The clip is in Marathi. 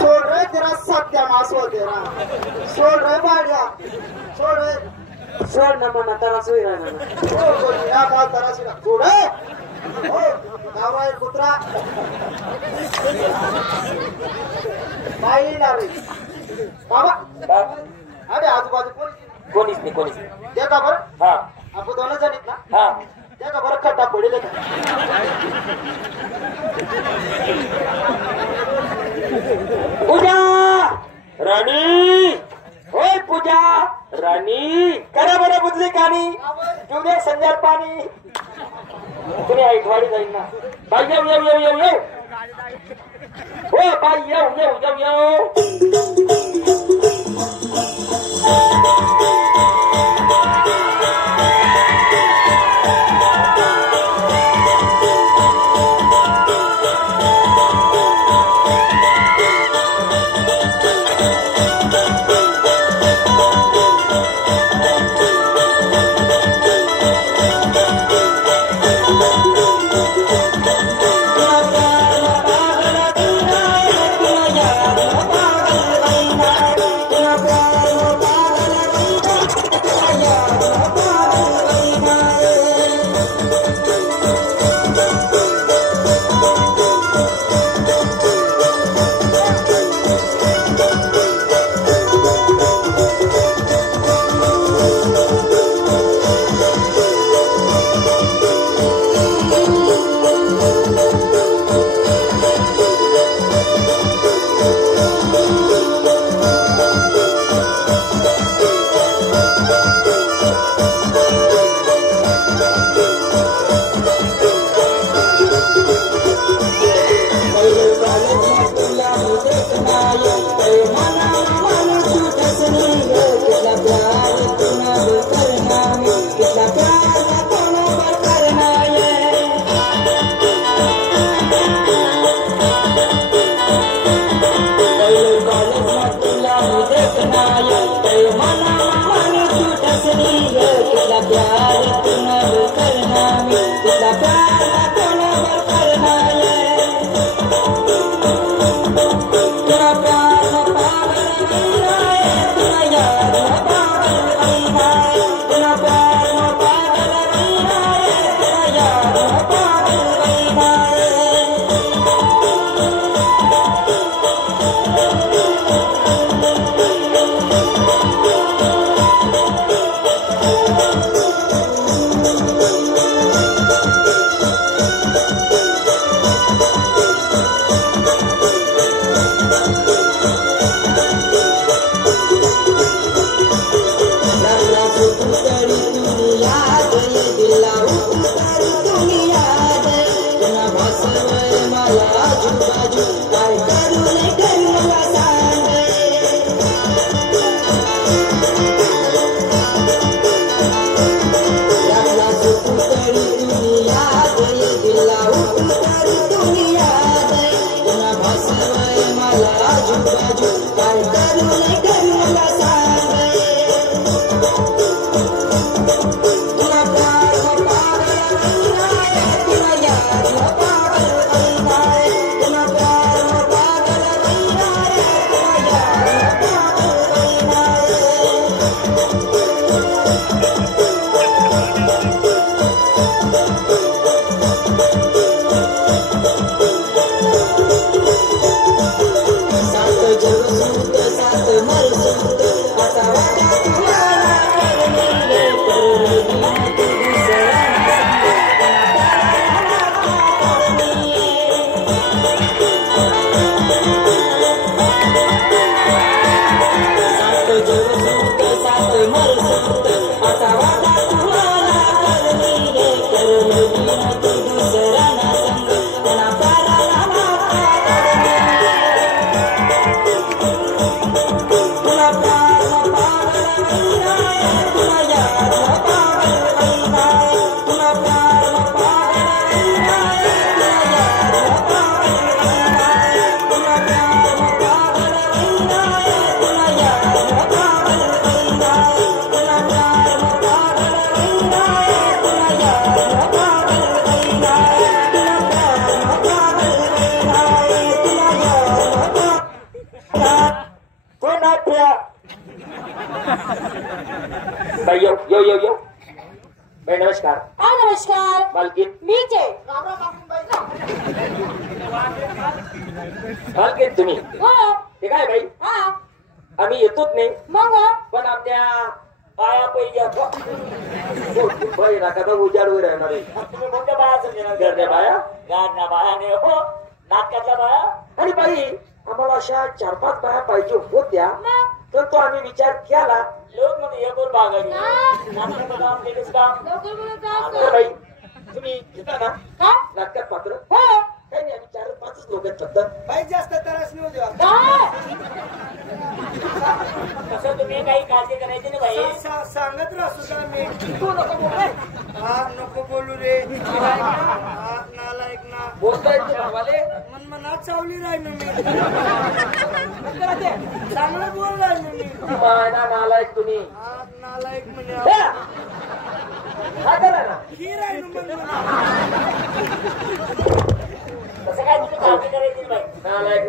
सोड रे तेरा सत्यानाश हो तेरा सोड रे बाळ्या सोड रे सोड ना म्हणा त्याला सोयी राहणार हो या का तेरा सिरा सोड रे हो गावाय कुत्रा बाई ना रे बाबा अरे आजूबाजू कोणीच नाही त्या का बरं हा आपण दोन जणीत ना हा त्या का बरं खड्डा पडेल का पूजा राणी होय पूजा राणी करा बरं बुजली कानी तू दे संध्या पाणी तुम्ही ऐकवाडी जाईल ना बाई येऊ हो बाई येऊ मर हीच आहे. राम राम आपण बाई. हलके तुम्ही हो. ते काय बाई हा. आम्ही येतोच नाही मग पण आमच्या पाया पहिल्या बाई नाका उजाडवर राहणार आहे. तुम्ही कोणत्या बाया समजेल घरच्या बाया गाडण्या बायाने हो नाटकातल्या बाया आणि बाई आम्हाला अशा 4-5 बाया पाहिजे होत्या मग तर तो आम्ही विचार केला लोक मध्ये एक दोन भागाडी नाटकाचं काम केलंच काम लवकर बोलत जा. तर बाई तुम्ही घेता ना का? नाटकात पात्र हो. काही नाही आम्ही 4-5 लोक आहेत फक्त बाई जास्त त्रास नाही होते काय? तसं तुम्ही काही काळजी करायची नाही बाई सांगत राहा सुद्धा मी तू नको बोल. हा नको बोलू रे हा नालायक ना बोलताय तुम्हाला मनात चावली राहिलो मी चांगलं बोल राहिलो मी मायना नालायक तुम्ही हा नालायक म्हणजे हे! हा करा ना ही राहिलो मग तसं काय तुम्ही काळजी करायची नाही बाई नालायक